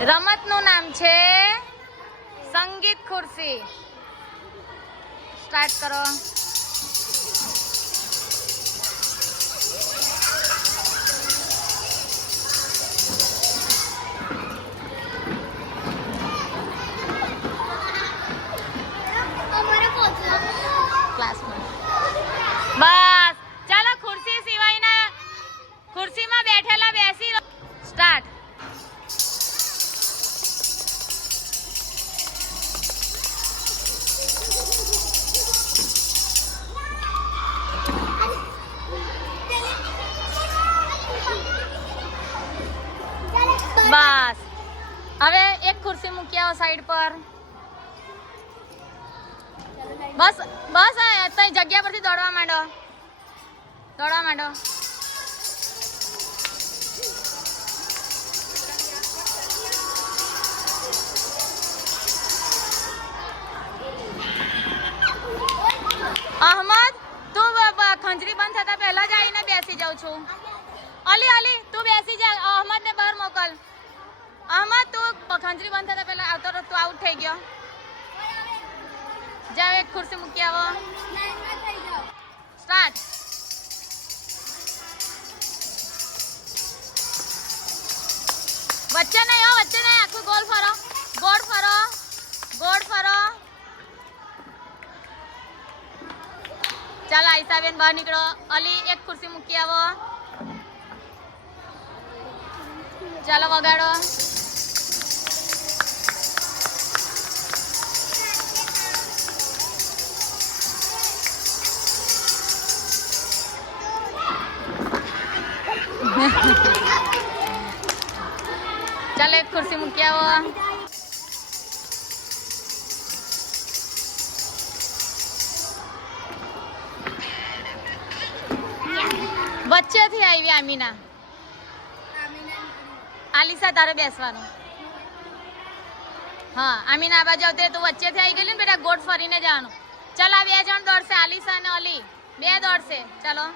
રમતનું નામ છે સંગીત ખુરશી. સ્ટાર્ટ કરો. બસ. ચાલો ખુરશી સિવાયના ખુરશીમાં બેઠેલા બેસી સ્ટાર્ટ હવે એક ખુરશી મૂકી આવો સાઈડ પર. બસ બસ તઈ જગ્યા પરથી દોડવા માંડો. દોડવા માંડો. અહમદ, તું ખંજરી બંધ થતા પહેલા જ આવીને બેસી જાઉં છું. અલી અલી, તું બેસી જા, અહમદને બહાર મોકલ. ખંજરી બંધ થતા પહેલા આવતો રહો, તું આઉટ થઈ ગયો. જાવ એક ખુરશી મૂકી આવો. સ્ટાર્ટ. વચ્ચે નહીં હો વચ્ચે નહીં આખું ગોળ ફરો. ગોળ ફરો. ગોળ ફરો. ચાલો આઈસાબેન બહાર નીકળો. અલી એક ખુરશી મૂકી આવો. ચાલો વગાડો. ચાલો એક ખુરશી મૂકી આવો. વચ્ચેથી આવી આમીના. આલિસા તારે બેસવાનું. હા, આમીના આ બાજુ આવતી તું વચ્ચેથી આવી ગયેલી ને બેટા, ગોટ ફરીને જવાનું. ચાલ બે જણ દોડશે આલિસા અને અલી. બે દોડશે. ચાલો.